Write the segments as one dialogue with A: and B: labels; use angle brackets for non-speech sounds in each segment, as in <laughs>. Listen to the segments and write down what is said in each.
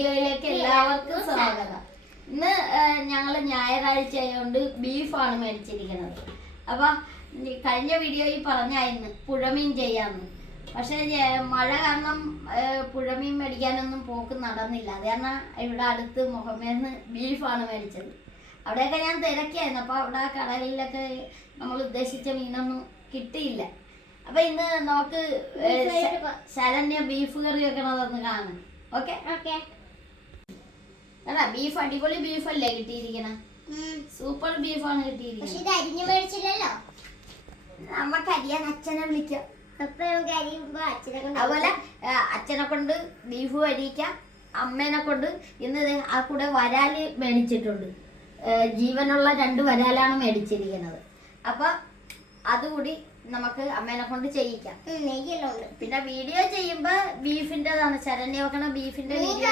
A: വീഡിയോയിലേക്ക് എല്ലാവർക്കും സ്വാഗതം. ഇന്ന് ഞങ്ങൾ ഞായറാഴ്ച ആയതുകൊണ്ട് ബീഫാണ് മേടിച്ചിരിക്കുന്നത്. അപ്പൊ കഴിഞ്ഞ വീഡിയോയിൽ പറഞ്ഞായിരുന്നു പുഴമീൻ ചെയ്യാന്ന്. പക്ഷെ മഴ കാരണം പുഴമീൻ മേടിക്കാനൊന്നും പോക്ക് നടന്നില്ല. അത് കാരണം ഇവിടെ അടുത്ത് മുഹമ്മേന്ന് ബീഫാണ് മേടിച്ചത്. അവിടെയൊക്കെ ഞാൻ തിരക്കിയായിരുന്നു. അപ്പൊ അവിടെ കടലിലൊക്കെ നമ്മൾ ഉദ്ദേശിച്ച മീനൊന്നും കിട്ടിയില്ല. അപ്പൊ ഇന്ന് നമുക്ക് ശരണ്യ ബീഫ് കറി വെക്കണതൊന്ന് കാണും. ഓക്കെ?
B: ഓക്കെ.
A: അല്ല ബീഫ് അടിപൊളി ബീഫല്ലേ കിട്ടിയിരിക്കണ? സൂപ്പർ ബീഫാണ്
B: പക്ഷെ
A: കിട്ടിയിരിക്കുന്നത്
B: ഇത് അരിഞ്ഞു മേടിച്ചില്ലല്ലോ?
A: നമുക്ക് അരിയാൻ അച്ഛനെ വിളിക്കാം.
B: അപ്പൊ നമുക്ക് അരിയുമ്പോ അച്ഛനെ കൊണ്ട്
A: അതുപോലെ അച്ഛനെ കൊണ്ട് ബീഫ് അരിയിക്കാം അമ്മേനെ കൊണ്ട്. ഇന്ന് ആ കൂടെ വരാൽ മേടിച്ചിട്ടുണ്ട്. ജീവനുള്ള രണ്ട് വരാലാണ് മേടിച്ചിരിക്കുന്നത്. അപ്പൊ അതുകൂടി നമുക്ക് അമ്മേനെ കൊണ്ട് ചെയ്യിക്കാം. പിന്നെ വീഡിയോ ചെയ്യുമ്പോ ബീഫിന്റെതാണ് ശരണ്യ വെക്കണ ബീഫിന്റെ വീഡിയോ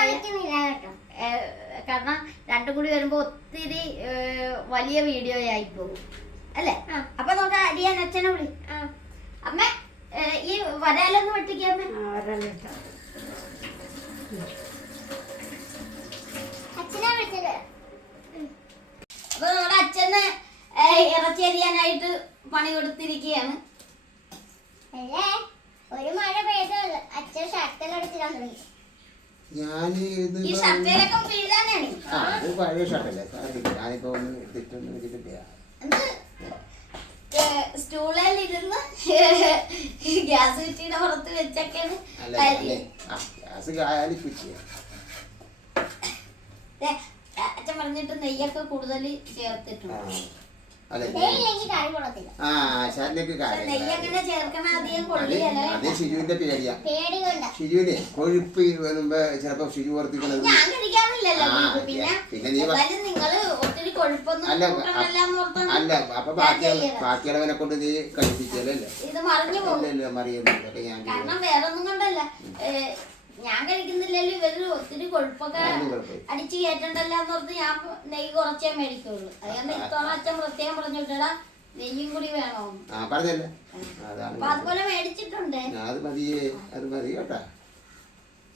A: കാരണം രണ്ടും കൂടി വരുമ്പോ ഒത്തിരി വലിയ വീഡിയോ ആയി പോകും. അല്ലേ. അപ്പൊ നമുക്ക് അരിയാൻ അച്ഛനെ വിളി അമ്മ ഈ വരാലൊന്ന് വെട്ടിക്കാമേ
B: അച്ഛനെ വിളിച്ചത്
A: അപ്പൊ നമ്മുടെ അച്ഛന് ഇറച്ചി അരിയാനായിട്ട് പണി കൊടുത്തിരിക്കുകയാണ്
B: അല്ലേ? ഒരു മഴ പെയ്ത്? അച്ഛൻ ഷർട്ടെല്ലാം എടുത്തിടാൻ തുടങ്ങി.
C: ഞാൻ ഇത്
A: ഈ ഷർട്ടിലൊക്കെ വീഴാനാണ്
C: ആ അത് പഴയ ഷർട്ടല്ലേ? സാറില്ല ഞാനിപ്പോ ഒന്ന് എടുത്തിട്ടൊന്നും എടുത്തിട്ടില്ല
A: അത് സ്റ്റൂളിലിരുന്ന് ഗ്യാസ് കുറ്റിയുടെ പുറത്ത് വെച്ചൊക്കെയാണ്
C: ഗ്യാസ്
A: അച്ഛൻ പറഞ്ഞിട്ട് നെയ്യൊക്കെ കൂടുതൽ ചേർത്തിട്ടുണ്ട്.
C: ആ
A: അധികം
C: അത് ഷിജുവിന്റെ പേടിയാ. ഷിജുവിനെ കൊഴുപ്പ് ചിലപ്പോ ഷിജു വർത്തിക്കണത്
A: പിന്നെ.
C: നീ അല്ല, അല്ല അപ്പൊ ബാക്കി ബാക്കിയുള്ളവനെ കൊണ്ട് നീ കഴിപ്പിച്ചല്ലേ
A: ഇത് മറിഞ്ഞു പോകും.
C: അല്ലല്ലോ മറിയുന്നു ഇതൊക്കെ ഞാൻ
A: ഞാൻ കഴിക്കുന്നില്ലല്ലോ ഇവർ ഒത്തിരി കൊഴുപ്പൊക്കെ അടിച്ച് കയറ്റണ്ടല്ലോ ഓർത്ത് ഞാൻ നെയ്യ് കുറച്ചേ മേടിക്കുള്ളൂ. അതുകൊണ്ട് ഇത്തോളം അച്ഛൻ പ്രത്യേകം പറഞ്ഞു വിട്ടടാ നെയ്യും കൂടി വേണോ?
C: ആ പറഞ്ഞല്ലേ? അതാണ്
A: അപ്പൊ അതുപോലെ മേടിച്ചിട്ടുണ്ട്.
C: അത് മതി അത് മതി കേട്ടാ.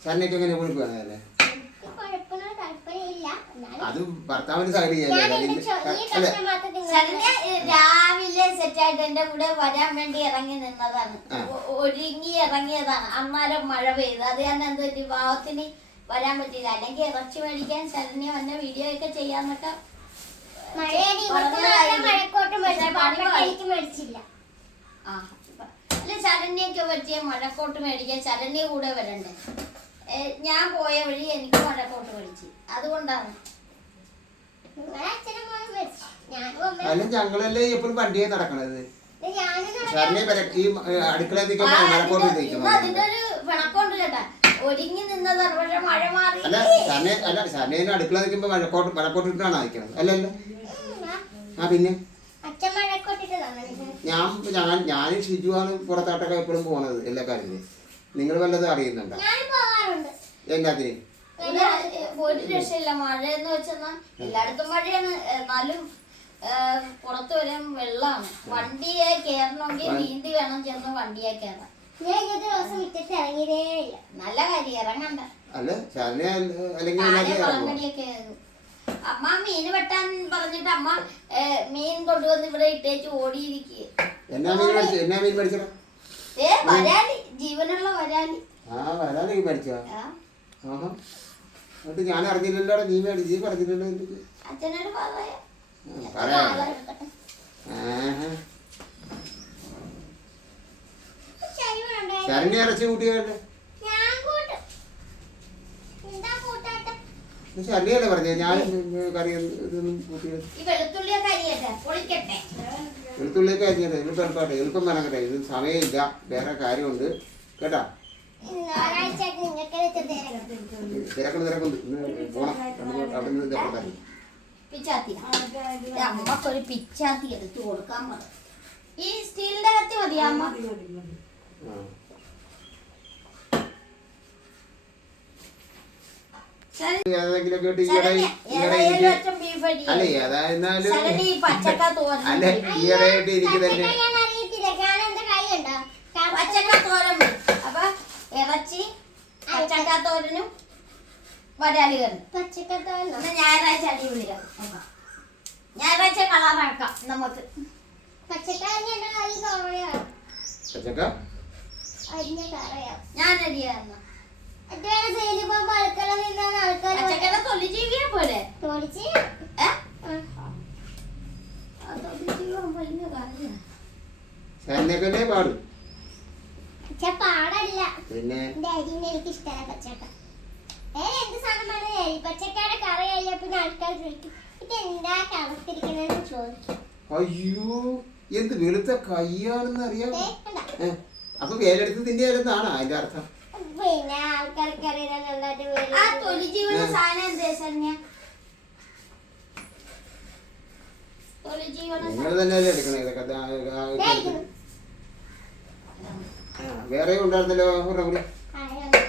C: എങ്ങനെ ഭർത്താവിന്
B: ഞാൻ
C: ചെയ്യാനല്ലേ
B: എന്റെ ചോ- ഈ
C: അല്ല
B: കഷ്ണം മാത്രം നിങ്ങൾ
A: ശരണ്യ ഏ, രാവിലെ സെറ്റായിട്ട് എന്റെ കൂടെ വരാൻ വേണ്ടി ഇറങ്ങി നിന്നതാണ്. ഒരുങ്ങി ഇറങ്ങിയതാണ്. അന്നേരം മഴ പെയ്തു. അത് ഞാൻ എന്ത് പറ്റി ഭാവത്തിന് വരാൻ പറ്റില്ല അല്ലെങ്കിൽ ഇറച്ചി മേടിക്കാൻ ശരണ്യ വന്ന വീഡിയോ ഒക്കെ ചെയ്യാന്നൊക്കെ അല്ല ശരണ്യൊക്കെ പറ്റിയ മഴക്കോട്ട് മേടിക്കാൻ ശരണ്യ കൂടെ വരണ്ടേ? ഞാൻ പോയ വഴി എനിക്ക് മഴക്കോട്ട് മേടിച്ചു. അതുകൊണ്ടാണ്.
B: അച്ഛനും മോനും മേടിച്ചു.
C: അല്ല ഞങ്ങളല്ലേ എപ്പോഴും വണ്ടിയെ നടക്കണത്? പെര ഈ അടുക്കള
A: മഴക്കോട്ട്
C: നിൽക്കുമ്പോ മലക്കോട്ട്
A: അതിന്റെ-
C: നിൽക്കും
A: ഇന്ന് അതിന്റെ ഒരു പിണക്കമുണ്ട് കേട്ടാ. ഒരുങ്ങി നിന്നതാണ് പക്ഷെ മഴ മാറി.
C: അല്ല അല്ല അടുക്കള നിൽക്കുമ്പോ മലക്കോട്ട് ഇട്ടാണ് അല്ലല്ലോ
B: ആ.
C: പിന്നെ? ഞാൻ ഞാൻ ഞാനും ഷിജുവാണ് പുറത്താട്ടൊക്കെ എപ്പോഴും പോണത് എല്ലാ കാര്യത്തിലും. നിങ്ങൾ വല്ലതും അറിയുന്നുണ്ടോ?
A: ഇത് ഒരു രക്ഷയില്ല. മഴ എന്ന് വെച്ചാൽ എല്ലായിടത്തും മഴയാണ്. എന്നാലും പുറത്ത് വരാൻ വെള്ളമാണ്. വണ്ടിയെ കയറണമെങ്കിൽ നീന്തി വേണം ചെന്ന് വണ്ടിയെ കയറാൻ
B: ഞാൻ ഇന്നത്തെ ദിവസം മുറ്റത്ത് ഇറങ്ങിയതേ ഇല്ല.
A: നല്ല കാര്യം ഇറങ്ങണ്ട.
C: അല്ല അല്ലെങ്കിൽ.
A: അമ്മ മീൻ വെട്ടാൻ പറഞ്ഞിട്ട് അമ്മ മീൻ കൊണ്ടുവന്ന് ഇവിടെ ഇട്ടേച്ച് ഓടിയിരിക്കുക
C: എന്നാ മീൻ എന്നാ മീൻ മേടിച്ചടാ
A: ഏ വരാലി. ജീവനുള്ള വരാലി.
C: ആ എന്നിട്ട് ഞാൻ അറിഞ്ഞില്ലല്ലോ നീ മേടിച്ച് നീ പറഞ്ഞില്ലല്ലോ എനിക്ക്.
A: അച്ഛനോട് പറയാ
C: ശരണ്യ ഇറച്ചി കൂട്ടിയല്ലേ? ശരണ്യല്ലേ പറഞ്ഞേ ഞാൻ കറി ഇതൊന്നും കൂട്ടിയത്
A: വെളുത്തുള്ളിയൊക്കെ
C: അരിഞ്ഞത് എളുപ്പം എളുപ്പമാട്ടെ എളുപ്പം വേണമെങ്കിൽ ഇത് സമയമില്ല വേറെ കാര്യമുണ്ട്. കേട്ടാ. തിരക്കുണ്ട്. തിരക്കുണ്ട് പോണം. അവിടെ- നിന്ന് ഇതൊക്കെ തരും.
A: പിച്ചാത്തി അമ്മക്കൊരു പിച്ചാത്തി എടുത്തു കൊടുക്കാൻ പറ. ഈ സ്റ്റീലിന്റെ കത്തി മതിയാ അമ്മ.
C: അല്ല ഏതായിരുന്നാലും അല്ല. ഈയിടെയായിട്ട് എനിക്ക് തന്നെ.
A: അപ്പൊ ഇറച്ചി വരാലുകൾ ഞായറാഴ്ച അടിപൊളിയാവും നോക്കാം. ഞായറാഴ്ച കളറാക്കാം നമുക്ക്
B: പച്ചക്കറി എന്റെ കറി കുറയാണ്
C: പച്ചക്ക?
B: അരിഞ്ഞ കറിയാ.
A: ഞാൻ അരിയാന്ന്
B: അതുവരെ സൈഡിൽ പോകുമ്പോ നിന്നാണ് ആൾക്കാർ
A: പച്ചക്കറി തൊലി ജീവിയെ പോലെ.
B: പാടല്ല.
C: പിന്നെ?
B: എനിക്ക് ഇഷ്ടമല്ല പച്ചക്ക. എന്ത് സാധനമാണ്? കറി കഴിഞ്ഞാൽ പിന്നെ ആൾക്കാർ ചോദിക്കും ഇത് എന്താ ചോദിക്കും.
C: അയ്യോ എന്ത് വെളുത്ത കയ്യാണെന്ന്
B: അറിയാം. കണ്ടോ?
C: ഏ, അപ്പൊ വേലെടുത്ത് തിന്റെ ആയിരുന്നാണ് അതിന്റെ അർത്ഥം.
B: പിന്നെ ആൾക്കാർക്ക് വേറെ
C: നിങ്ങൾ തന്നെയല്ലേ എടുക്കണേ ഇതൊക്കെ? ഉണ്ടായിരുന്നല്ലോ ഒരെണ്ണം കൂടി
B: ആരാണ്?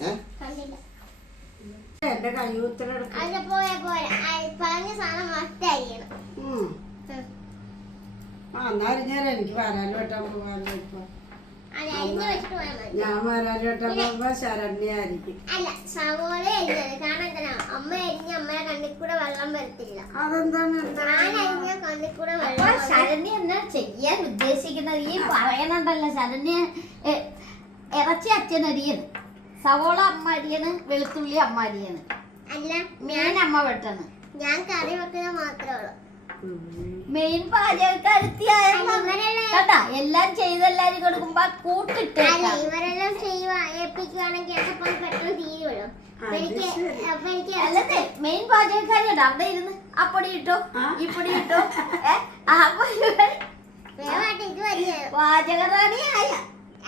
C: ഏ
B: കണ്ടില്ല
D: എന്റെ കയ്യൂത്തിലെടുക്കും
B: അത് പോയാ പോലെ ആ, പറഞ്ഞ സാധനം മൊത്തം അരിയണം
D: ആ എന്നാ അരിഞ്ഞാലോ എനിക്ക് വരാൻ വെട്ടാൻ പോകാനോ ഇപ്പൊ.
B: അത് അരിഞ്ഞ് വെച്ചിട്ട് പോയാൽ മതി.
D: ഞാൻ വരാൻ വെട്ടാൻ പോകുമ്പോ ശരണ്യായിരിക്കും
B: അല്ല സവോള അരിഞ്ഞത്. കാരണം അമ്മ അരിഞ്ഞ അമ്മയുടെ കണ്ണിൽ കൂടെ വെള്ളം വരത്തില്ല.
D: അതെന്താണ്?
B: ഞാൻ അരിഞ്ഞ കണ്ണിൽ കൂടെ
A: അപ്പൊ
B: വെള്ളം വരും.
A: ശരണ്യ എന്നാ ചെയ്യാൻ ഉദ്ദേശിക്കുന്നത്? ഈ പറയണുണ്ടല്ലോ ശരണ്യ ഇറച്ചി അച്ഛൻ അരിയണ് സവോള അമ്മാരിയാണ് വെളുത്തുള്ളി അമ്മാരിയാണ്.
B: അല്ല
A: ഞാൻ അമ്മ വെട്ടാണ്.
B: ഞാൻ കറി വെക്കുന്ന മാത്രമേ ഉള്ളൂ.
A: മെയിൻ പാചകക്കാരത്തിയായ
B: അല്ല,
A: കേട്ടാ എല്ലാം ചെയ്തെല്ലാരും കൊടുക്കുമ്പോ
B: അല്ല ഇവരെല്ലാം ചെയ്യുവാണെങ്കിൽ പെട്ടെന്ന് തീരുമല്ലോ
A: അല്ലതെ മെയിൻ പാചകക്കാരിയുണ്ട് അവിടെ ഇരുന്ന് അപ്പൊടി പൊടി ഇട്ടോ? ഇപ്പൊടി പൊടി ഇട്ടോ? പാചകറാണി ആ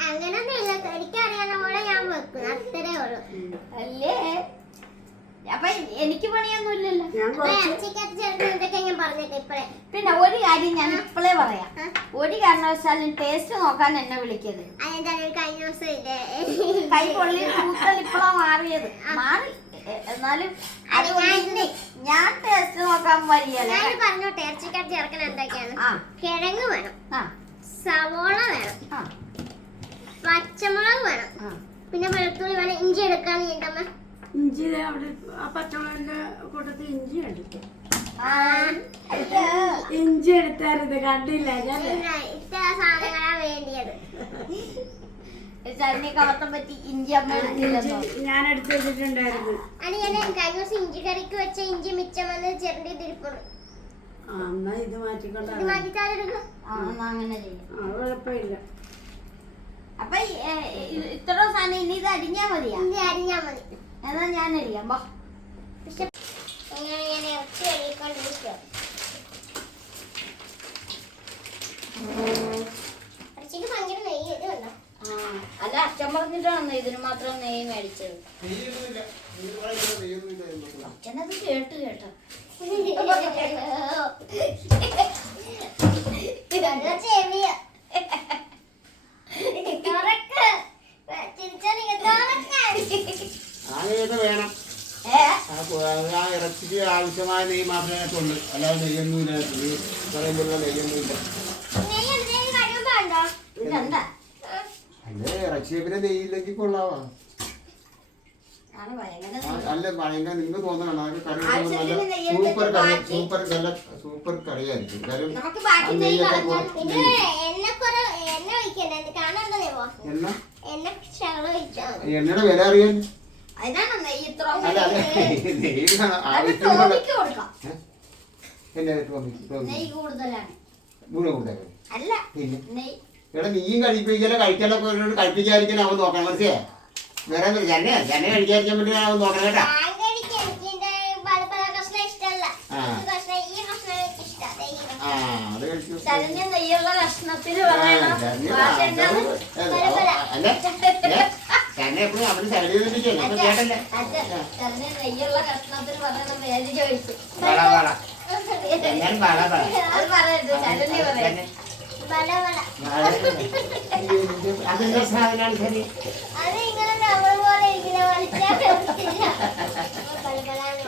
B: എനിക്കറിയാവുന്ന പോലെ ഞാൻ വെക്കും. അത്രേ ഉള്ളൂ.
A: അല്ലേ? അപ്പൊ എനിക്ക് പണിയൊന്നുമില്ലല്ലോ.
D: ഞാൻ
B: പറഞ്ഞിട്ട് ഇപ്പഴേ.
A: പിന്നെ ഒരു കാര്യം ഞാൻ ഇപ്പോഴേ പറയാം. ഒരു കാരണവശാലും ടേസ്റ്റ് നോക്കാൻ എന്നെ വിളിക്കരുത്.
B: കഴിഞ്ഞ ദിവസം ഇല്ലേ?
A: കൈ പൊള്ളി കൂത്തൽ ഇപ്പോഴാ മാറിയത്. മാറി. എന്നാലും
B: ഞാൻ
A: ഞാൻ ടേസ്റ്റ് നോക്കാൻ വരികയല്ല
B: ഞാൻ പറഞ്ഞോട്ടെ ഇറച്ചിക്കകത്ത് ചേർക്കണം എന്തൊക്കെയാണ്? കിഴങ്ങ് വേണം.
A: ആ.
B: സവോള വേണം.
A: ആ.
B: പച്ചമുളക് വേണം.
A: ആ.
B: പിന്നെ വെളുത്തുള്ളി വേണം. ഇഞ്ചി എടുക്കാന്ന് ചെയ്യണ്ടമ്മ
D: ഇഞ്ചി ദേ അവിടെ ആ പച്ചമുളകിന്റെ കൂട്ടത്തിൽ ഇഞ്ചി എടുക്കും
A: ആ,
D: ഇഞ്ചി എടുത്തായിരുന്നു കണ്ടില്ല? ഞാൻ
B: പിന്നെ ഇത്ര സാധനങ്ങളാ വേണ്ടിയത്.
A: ചരണിയെ കവർത്തം ഇഞ്ചി അമ്മ
D: ഞാൻ എടുത്ത് വെച്ചിട്ടുണ്ടായിരുന്നു.
B: അത് ഞാൻ കഴിഞ്ഞ ദിവസം ഇഞ്ചി കറിക്ക് വെച്ച ഇഞ്ചി മിച്ചം വന്ന് ചെറുണ്ടി തിരിപ്പുള്ളൂ
D: ആ എന്നാ ഇത്
B: ഇത്
D: മാറ്റിക്കൊണ്ടാണ്
B: മാറ്റിത്താലെടുക്കും
A: ആ എന്നാ അങ്ങനെ ചെയ്യും.
D: ആ കുഴപ്പമില്ല.
A: അപ്പൊ ഇത്ര സാധനം ഇനി ഇത് അരിഞ്ഞാ മതിയാ?
B: അരിഞ്ഞാ മതി.
A: എന്നാ ഞാൻ അരിയാം വാ.
B: പക്ഷെ അങ്ങനെ ഞാൻ ഇറച്ചി കഴുകിക്കൊണ്ടിരിക്കുക ഇറച്ചിക്ക് ഭയങ്കര നെയ്യ് ഇത് കണ്ടോ?
A: അല്ല അച്ഛൻ പറഞ്ഞിട്ടാണ് ഇതിന് മാത്രം നെയ്യ് മേടിച്ചത്. അച്ഛനത് കേട്ട് കേട്ടോ. <laughs> <laughs>
B: ചെവിയാ.
C: വേണം. ആ ഇറച്ചിക്ക് ആവശ്യമായ നെയ്യ് മാത്രമേ അതിനകത്തുള്ളൂ. അല്ലാതെ നെയ്യൊന്നും ഇല്ല
B: നെയ്യ് ഉണ്ടോ?
A: ഇതെന്താ
C: അല്ലേ ഇറച്ചിയെ പിന്നെ നെയ്യില്ലെങ്കിൽ കൊള്ളാവാ? അല്ല ഭയങ്കര നിങ്ങൾക്ക് തോന്നണം? അതൊക്കെ കറി നല്ല സൂപ്പർ കറി സൂപ്പർ നല്ല സൂപ്പർ കറിയായിരിക്കും. കാര്യം എണ്ണയുടെ വില അറിയാൻ? എടാ നീയും കഴിപ്പിക്കല കഴിക്കാനൊക്കെ ഒരു കഴിപ്പിക്കാതിരിക്കാൻ അവൻ നോക്കണം മനസ്സിലാ വേറെ ചെന്നെ ചെന്നെ കഴിക്കാതിരിക്കാൻ വേണ്ടി അവൻ നോക്കണം കേട്ടാ. ആ. ചെന്നെ എപ്പോഴും അവന് സൈഡ് കേട്ടല്ലേ വള വള ഞാൻ വള വള
B: പല
C: അതെന്താ സാധനമാണ് ശരി
B: പലാന്ന്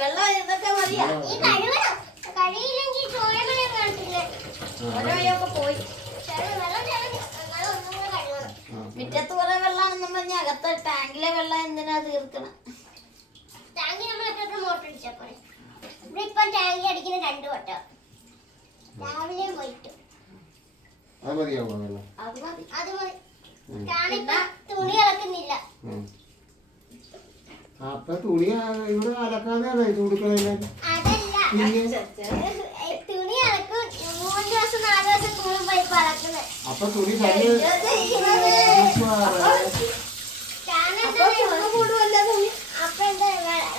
A: വെള്ളം ഇതൊക്കെ മതിയാ മുറ്റത്ത് കുറെ വെള്ളമാണെന്നും പറഞ്ഞ് അകത്ത് ടാങ്ക് ടാങ്കിലെ വെള്ളം എന്തിനാ തീർക്കണം?
B: ടാങ്കി നമ്മൾ എപ്പോഴും മോട്ടർ അടിച്ചാൽ പോലെ ഇവിടെ ഇപ്പൊ ടാങ്കി അടിക്കുന്ന രണ്ട് വട്ടം. രാവിലെ പോയിട്ട്.
C: അത് മതിയാവോ വെള്ളം?
A: അത് മതി.
B: അത് മതി. തുണി ഇളക്കുന്നില്ല.
C: അപ്പൊ തുണി ഇവിടെ അലക്കാതെ ഇത് അപ്പൊ തുണി തന്നെ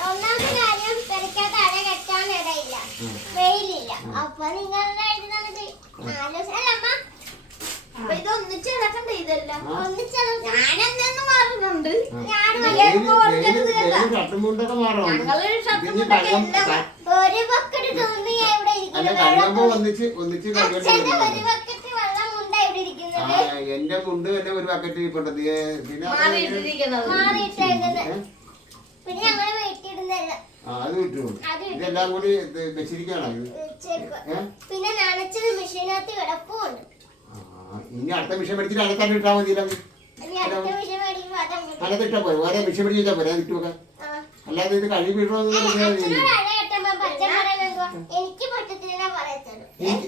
B: ഒന്നാമത്തെ കാര്യം പെരക്കാത്ത അട കെട്ടാൻ ഇടയില്ല. വെയിലില്ല. അപ്പൊ നിങ്ങളുടെ
A: ഒന്നിച്ച്
C: ഒന്നിച്ച്
B: ഇരിക്കുന്നത്.
C: എന്റെ മുണ്ട് തന്നെ ഒരു ബക്കറ്റ് ഇരിപ്പുണ്ട് അത് കിട്ടും വിട്ടു. ഇതെല്ലാം കൂടി വെച്ചിരിക്കാണോ ഇത്?
B: പിന്നെ നനച്ചത് മെഷീനകത്ത് കിടപ്പുണ്ട്
C: ഇനി അടുത്ത വിഷയം പഠിച്ചിട്ട് തന്നെ ഇട്ടാൽ മതിയില്ല.
B: ഇനി അടുത്ത വിഷയം മേടിക്കുമ്പോ അതങ്ങോട്ട്
C: അതിനകത്ത് ഇട്ടാ പോരെ. വേറെ വിഷയം പഠിച്ചാൽ പോരെ. അത് ഇട്ടുവെക്കാൻ അല്ലാതെ ഇത് കഴുകി വിടണമെന്ന്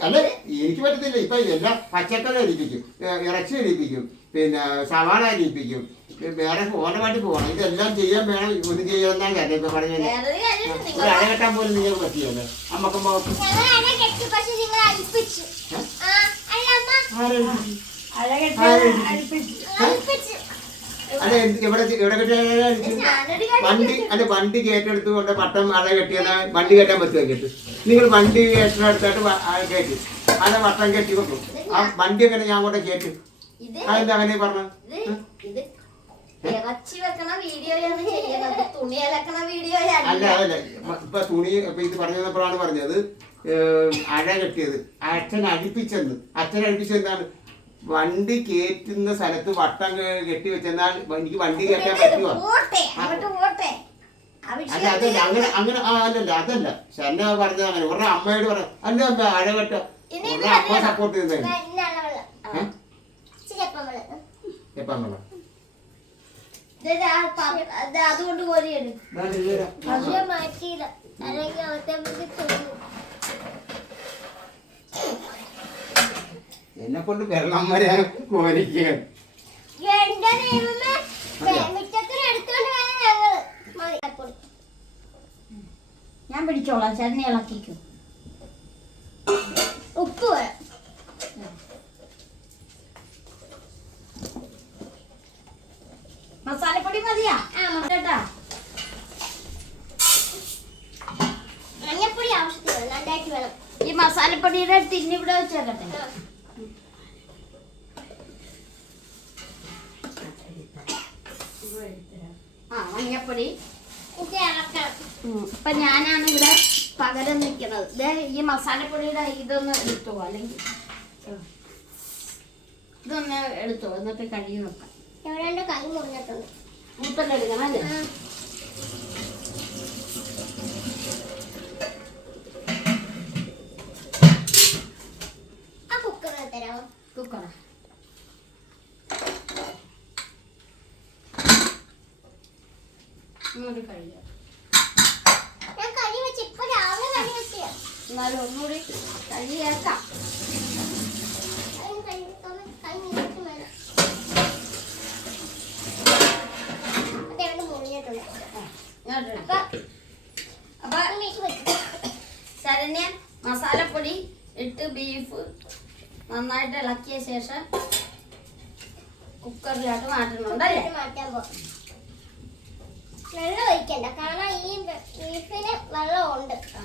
C: അല്ല എനിക്ക് പറ്റത്തില്ല ഇപ്പൊ എല്ലാം പച്ചക്കറി അരിപ്പിക്കും. ഏ, ഇറച്ചി അരിപ്പിക്കും. പിന്നെ സവാള അരിപ്പിക്കും. വേറെ വേറെ ഓണമായിട്ട് പോകണം. ഇതെല്ലാം ചെയ്യാൻ വേണം. ഒന്നും ചെയ്യാന്നാണ് കാര്യം ഇപ്പൊ
A: പറഞ്ഞു
C: ഒരു അട കെട്ടാൻ പോലും നിങ്ങൾ പറ്റിയല്ലേ അമ്മക്കും
B: കെട്ടി
C: എന്ത്- എവിടെ എവിടെ കെട്ടിയാലും വണ്ടി അല്ല വണ്ടി കയറ്റെടുത്ത് കൊണ്ട് പട്ടം അട കെട്ടിയത് വണ്ടി കെട്ടാൻ പറ്റുമോ കേട്ടു? നിങ്ങൾ വണ്ടി ആ കയറ്റി. അട വട്ടം കെട്ടി വെക്കും. ആ വണ്ടി എങ്ങനെ ഞാൻ കൂടെ കയറ്റും?
A: ഇത്
C: അതെന്താ അങ്ങനെ പറഞ്ഞു?
A: അല്ല
C: അല്ല അതല്ല. ഇപ്പൊ- തുണി ഇപ്പൊ ഇത് പറഞ്ഞപ്പോഴാണ് പറഞ്ഞത്? അഴ കെട്ടിയത്. അച്ഛൻ അടുപ്പിച്ചെന്ന്. അച്ഛൻ അടുപ്പിച്ചെന്നാണ് വണ്ടി കയറ്റുന്ന സ്ഥലത്ത് വട്ടം കെട്ടി വെച്ചെന്നാൽ എനിക്ക് വണ്ടി കയറ്റാൻ പറ്റുമോ അല്ല അതല്ല അങ്ങനെ അങ്ങനെ അല്ലല്ല അതല്ല ശന്ന പറഞ്ഞത് അങ്ങനെ. ഉടനെ അമ്മയോട് പറ അല്ല അമ്മ അഴ കെട്ട. അമ്മ സപ്പോർട്ട്
B: വെള്ളം. വെള്ളം.
C: എപ്പം
A: ഇത് അതുകൊണ്ട്
B: മാറ്റിയില്ല. അല്ലെങ്കിൽ അവത്തെ തോന്നും
C: എന്നെ കൊണ്ട് വെള്ളം വരെ കോരിക്കുക
A: ഞാൻ പിടിച്ചോളാം ചേട്ടനെ ഇളക്കിക്കും.
B: ഉപ്പ് വേണം.
A: മസാലപ്പൊടി മതിയാ?
B: ആ
A: കേട്ടാ
B: മഞ്ഞപ്പൊടി ആവശ്യത്തിന് നന്നായിട്ട് വേണം.
A: ഈ മസാലപ്പൊടിയുടെ ടിന്ന് ഇവിടെ വെച്ചേക്കട്ടെ
B: ആ.
A: മഞ്ഞപ്പൊടി.
B: ഇത്
A: ഇപ്പൊ ഞാനാണ് ഇവിടെ പകരം നിൽക്കുന്നത്. ദേ ഈ മസാലപ്പൊടിയുടെ ഇതൊന്ന് എടുത്തോ അല്ലെങ്കിൽ. ഇതൊന്ന് എടുത്തോ എന്നിട്ട് കഴുകി
B: നോക്കാം എവിടെ കൈ മുറിഞ്ഞിട്ടുണ്ട്.
A: മൂത്തൊക്കെ എടുക്കണം അല്ലേ? കുക്കറ. ഒന്നുകൂടി കഴിയാം.
B: ഞാൻ കറി വെച്ച് ഇപ്പൊ രാവിലെ കൈ വെച്ചിയാ
A: എന്നാലും ഒന്നുകൂടി
B: കഴിയേക്കാം.
A: ശരണ്യ മസാലപ്പൊടി ഇട്ട് ബീഫ് നന്നായിട്ട് ഇളക്കിയ ശേഷം കുക്കറിലോട്ട്
B: മാറ്റണം. മാറ്റാൻ പോ വെള്ളം ഒഴിക്കണ്ട കാരണം ഈ ബീഫിന് വെള്ളം ഉണ്ട്
A: ആ.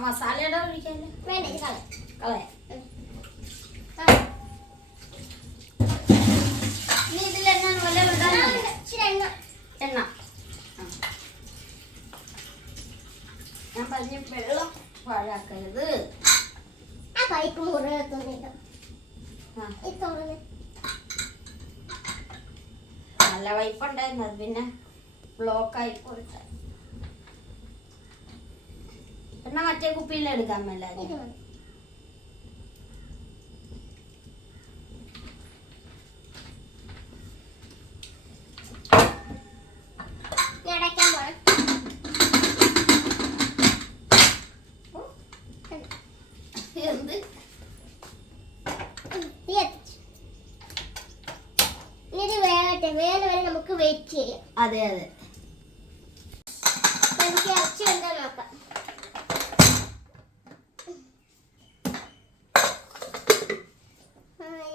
A: മസാലയുടെ ഒഴിക്കല്ലേ
B: വേണ്ട കളയാം
A: കളയാം. ഉണ്ടായിരുന്നു അത് പിന്നെ ബ്ലോക്കായി പോയിട്ടായി എന്നാ മറ്റേ കുപ്പിയിൽ എടുക്കാൻ
B: മേലായിരുന്നു വേറെ വേറെ
A: മേലായിരുന്നു
B: ചെയ്യാം
A: അതെ അതെ.
B: നമുക്ക് ഇറച്ചി എന്താ നോക്കാം.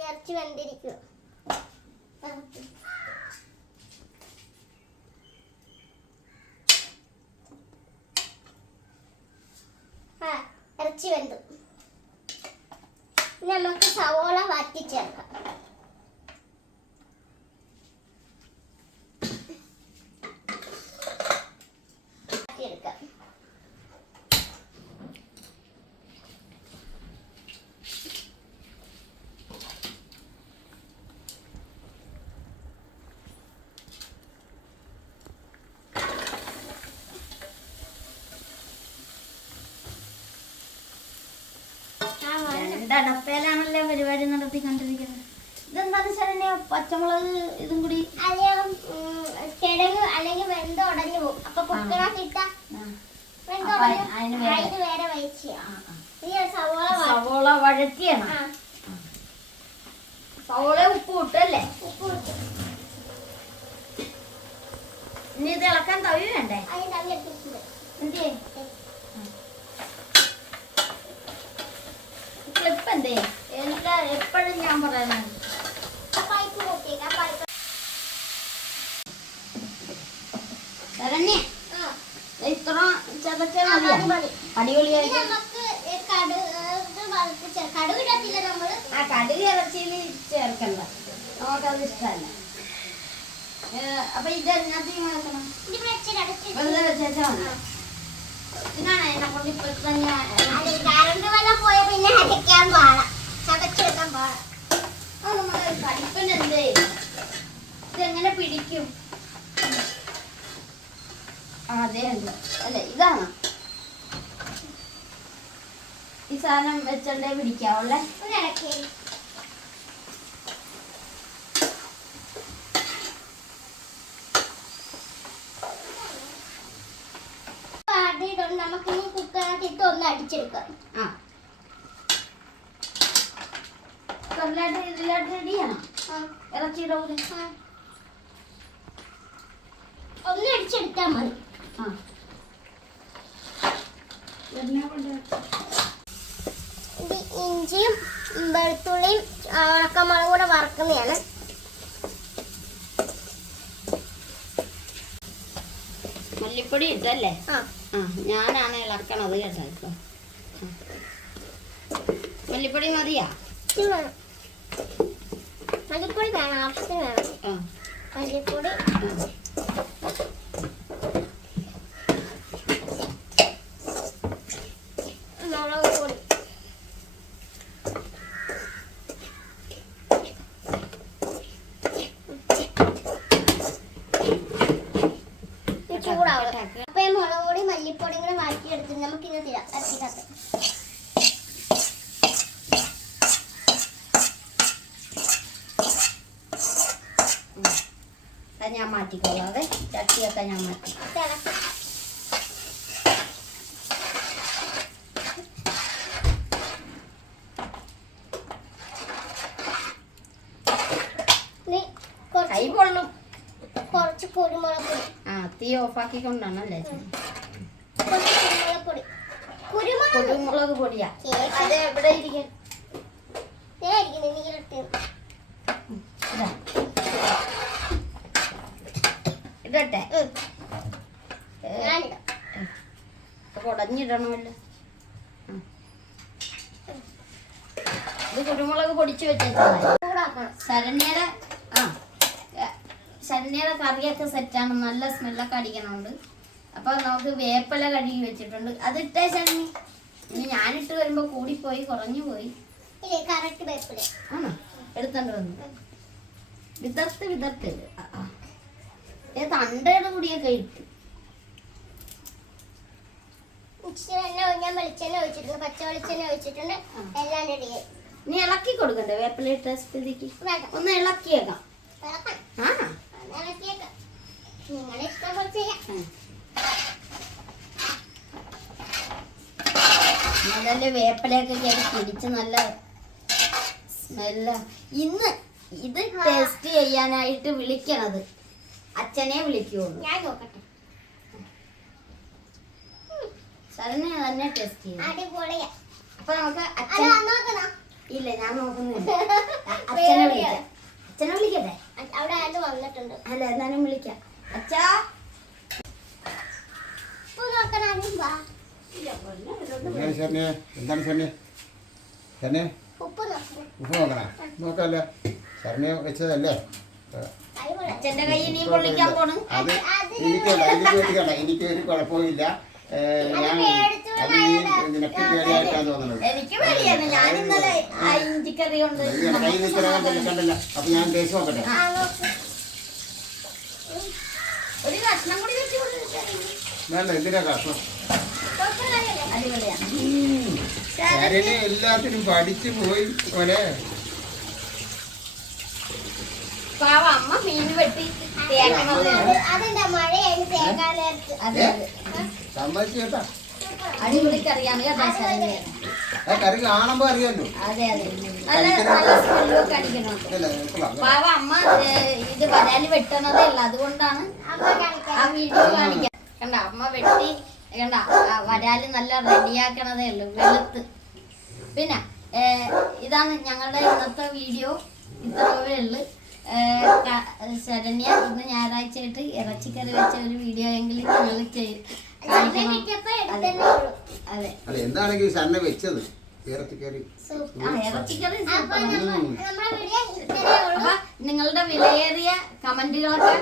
B: ഇറച്ചി വെന്തിരിക്കുക ആ ഇറച്ചി വെന്തു. നമുക്ക് സവോള വാറ്റി
A: രണ്ടടപ്പേലാണല്ലോ പരിപാടി നടത്തിക്കൊണ്ടിരിക്കുന്നത്. ഇതെന്താന്ന് വെച്ചാൽ പച്ചമുളക് ഇതും കൂടി?
B: അധികം കിഴങ്ങ് അല്ലെങ്കിൽ വെന്ത് ഉടഞ്ഞു പോകും. അപ്പൊ കുക്കറാക്കി ഇട്ട. സവോള
A: വഴറ്റിയാണ്. സവോള ഉപ്പ് ഇട്ടല്ലേ?
B: ഉപ്പ് ഇട്ടു.
A: ഇനി ഇത് ഇളക്കാൻ തവി വേണ്ടേ?
B: തവി
A: എന്തേ ക്ലിപ്പ് എന്തേ എനിക്ക് എപ്പോഴും ഞാൻ പറയുന്നത്
B: ആ പൈപ്പ് കൂട്ടിയേക്ക് ആ പൈപ്പ്
A: ശരണ്യ
B: ആ
A: ഇത്ര ചതച്ചാൽ
B: ആ, മതി,
A: മതിയോ
B: മതി. ഇനി
A: അടിപൊളിയായിട്ട്
B: നമുക്ക് ഈ കടു ഇത് വറുത്ത് ചേ- കടുക് ഇടത്തില്ല
A: ആ കടുക് ഇറച്ചിയിൽ ചേർക്കണ്ട. നമുക്കത് ഇഷ്ടമല്ല. അപ്പൊ ഇത് വെറുതെ വെച്ചാൽ ഇതിനാണ് എന്നെ കൊണ്ട് ഇപ്പൊ തന്നെ
B: അത് കറണ്ട് വെള്ളം പോയ പിന്നെ അരയ്ക്കാൻ പാടാം. ചതച്ചെടുക്കാൻ പാടാം.
A: ഇതെങ്ങനെ പിടിക്കും? അതെ അല്ലേ ഇതാണ് ഈ സാധനം വെച്ചോണ്ടേ
B: പിടിക്കാവുള്ളേ ഇട്ട് ഒന്ന് അടിച്ചെടുക്കാം.
A: ആ. ഇതിലായിട്ട് റെഡിയാണ് ഇറച്ചിയുടെ കൂടെ
B: ആ. ഒന്ന് അടിച്ചെടുത്താൽ മതി
A: ആ എണ്ണ കൊണ്ട്
B: ഇത് ഇഞ്ചിയും വെളുത്തുള്ളിയും ആ, ഉണക്കമുളകും കൂടെ വറക്കുന്നതാണ്
A: മല്ലിപ്പൊടി ഇട്ടല്ലേ?
B: ആ.
A: ഞാനാണ് ഇളക്കണത് കേട്ടോ ഇപ്പൊ. മല്ലിപ്പൊടി മതിയാ?
B: മല്ലിപ്പൊടി വേണം ആവശ്യത്തിന് വേണം. മല്ലിപ്പൊടി
A: ആ.
B: മുളക് പൊടി ഇത് ചൂടാവും അപ്പൊ ഈ മുളക് പൊടി മല്ലിപ്പൊടിയും കൂടെ മാറ്റിയെടുത്ത് നമുക്ക് ഇന്ന് തരാം അരച്ചിക്കകത്ത്
A: അത് ഞാൻ മാറ്റിക്കോളാം അതെ ചട്ടിയൊക്കെ ഞാൻ മാറ്റി കൈ പൊള്ളും.
B: കുറച്ച് കുരുമുളക് പൊടി.
A: ആ തീ
B: പൊടി. കുരുമുളക്
A: കുരുമുളക് പൊടിയാ. അത് എവിടെ ഇരിക്കും കുടഞ്ഞിടണമല്ലോ ആ. ഇത് കുരുമുളക് പൊടിച്ച്
B: വെച്ചാൽ
A: ശരണ്യയുടെ ആ ശരണ്യയുടെ കറിയൊക്കെ സെറ്റാണ്. നല്ല സ്മെല്ലൊക്കെ അടിക്കണുണ്ട്. അപ്പൊ നമുക്ക് വേപ്പല കഴുകി വെച്ചിട്ടുണ്ട്. അതിട്ടേ ശരണി. ഇനി ഞാനിട്ട് വരുമ്പോ കൂടിപ്പോയി കുറഞ്ഞു പോയി. ആണോ? എടുത്തോണ്ട് വന്നു. വിതർത്ത് വിതർത്ത്. ആ, ആ. ഏ തണ്ടയുടെ കൂടിയൊക്കെ ഇട്ടു.
B: ഞാൻ വെളിച്ചെണ്ണ ഒഴിച്ചിട്ടുണ്ട് പച്ച വെളിച്ചെണ്ണ ഒഴിച്ചിട്ടുണ്ട് എല്ലാം റെഡി
A: നീ ഇളക്കി കൊടുക്കണ്ടേ വേപ്പില ഇട്ട സ്ഥിതിക്ക്? ഒന്ന് ഇളക്കിയേക്കാം.
B: ഇളക്കാം
A: ആ.
B: ഇഷ്ടം പോലെ ചെയ്യാം.
A: നല്ല വേപ്പിലയൊക്കെ കയറി പിടിച്ച് നല്ല സ്മെല്ല. ഇന്ന് ഇത് ടേസ്റ്റ് ചെയ്യാനായിട്ട് വിളിക്കണത്. അച്ഛനെ വിളിക്കുള്ളൂ
B: ഞാൻ നോക്കട്ടെ.
A: ശരണ്യ തന്നെ ടെസ്റ്റ് ചെയ്യും.
B: അടിപൊളിയാ.
A: അപ്പൊ നമുക്ക്
B: അല്ല
A: അച്ഛൻ
B: നോക്കണോ
A: ഇല്ല ഞാൻ നോക്കുന്നില്ല. <laughs> അച്ഛനെ വിളിക്കാം. അച്ഛനെ വിളിക്കട്ടെ?
B: അവിടെ ആരും വന്നിട്ടുണ്ട്.
A: അല്ല എന്നാലും വിളിക്കാം. അച്ഛാ.
B: ഉപ്പ് നോക്കണം വാ.
C: എന്താണ് ശരണ്യ?
B: ഉപ്പ് നോക്കണം.
C: നോക്കാല്ലേ? ശരണ്യ വെച്ചതല്ലേ?
A: അച്ഛന്റെ കൈ ഇനി പൊള്ളിക്കാൻ പോണ്.
C: അത് എനിക്കല്ല എനിക്ക് എനിക്ക് ഒരു കുഴപ്പമില്ല ഞാൻ അത് ഈ നിനക്ക് പേടിയായിട്ടാണ് തോന്നുന്നത്
A: എനിക്ക് പേടിയാണ് ഞാൻ ഇന്നലെ ആ ഇഞ്ചിക്കറി കൊണ്ട്
C: ഇത് കൈ നിൽക്കുന്ന കണ്ടല്ല കണ്ടല്ല. അപ്പൊ ഞാൻ ടേസ്റ്റ് നോക്കട്ടെ.
B: ആ നോക്ക്.
A: ഒരു കഷ്ണം കൂടി വെച്ച്
C: വേണ്ട എന്തിനാ കഷ്ണം.
A: അടിപൊളിയാണ്
C: എല്ലാത്തിനും പഠിച്ചു പോയി പോലെ
A: പാവ അമ്മ മീൻ വെട്ടി.
C: സമ്മതിച്ചു കേട്ടാ
A: അടിപൊളി കറിയാണ്
C: കറി കാണുമ്പോ അറിയാലോ
A: പാവ അമ്മ ഇത് വരാൽ വെട്ടണതേ ഉള്ളു അതുകൊണ്ടാണ് ആ വീഡിയോ കാണിക്കാൻ കണ്ട അമ്മ വെട്ടി കണ്ട വരാൽ നല്ല റെഡിയാക്കണതേ ഉള്ളു വെളുത്ത് പിന്നെ ഇതാണ് ഞങ്ങളുടെ ഇന്നത്തെ വീഡിയോ ഇത്രയേ ഉള്ളു ശരണ്യ ഇന്ന് ഞായറാഴ്ചയായിട്ട് ഇറച്ചിക്കറി വെച്ച ഒരു വീഡിയോ എങ്കിലും ഞങ്ങൾ
B: ചെയ്യും
A: അതെ.
C: അല്ല എന്താണെങ്കിൽ ശരണ്യ വെച്ചത്? ഇറച്ചിക്കറി
A: ഇറച്ചിക്കറി
B: അപ്പൊ
A: സൂപ്പറാണ്.
B: വീഡിയോ ഇത്രയേ ഉള്ളൂ.
A: നിങ്ങളുടെ വിലയേറിയ കമന്റുകളൊക്കെ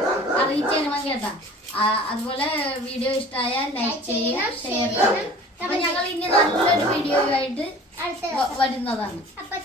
A: അറിയിച്ചേക്കണം കേട്ടാ. ആ, അതുപോലെ വീഡിയോ ഇഷ്ടമായാൽ ലൈക്ക് ചെയ്യുക ഷെയർ ചെയ്യുക. അപ്പൊ ഞങ്ങൾ ഇനി നല്ലൊരു വീഡിയോ ആയിട്ട്
B: അടുത്ത
A: വരുന്നതാണ്.
B: അപ്പൊ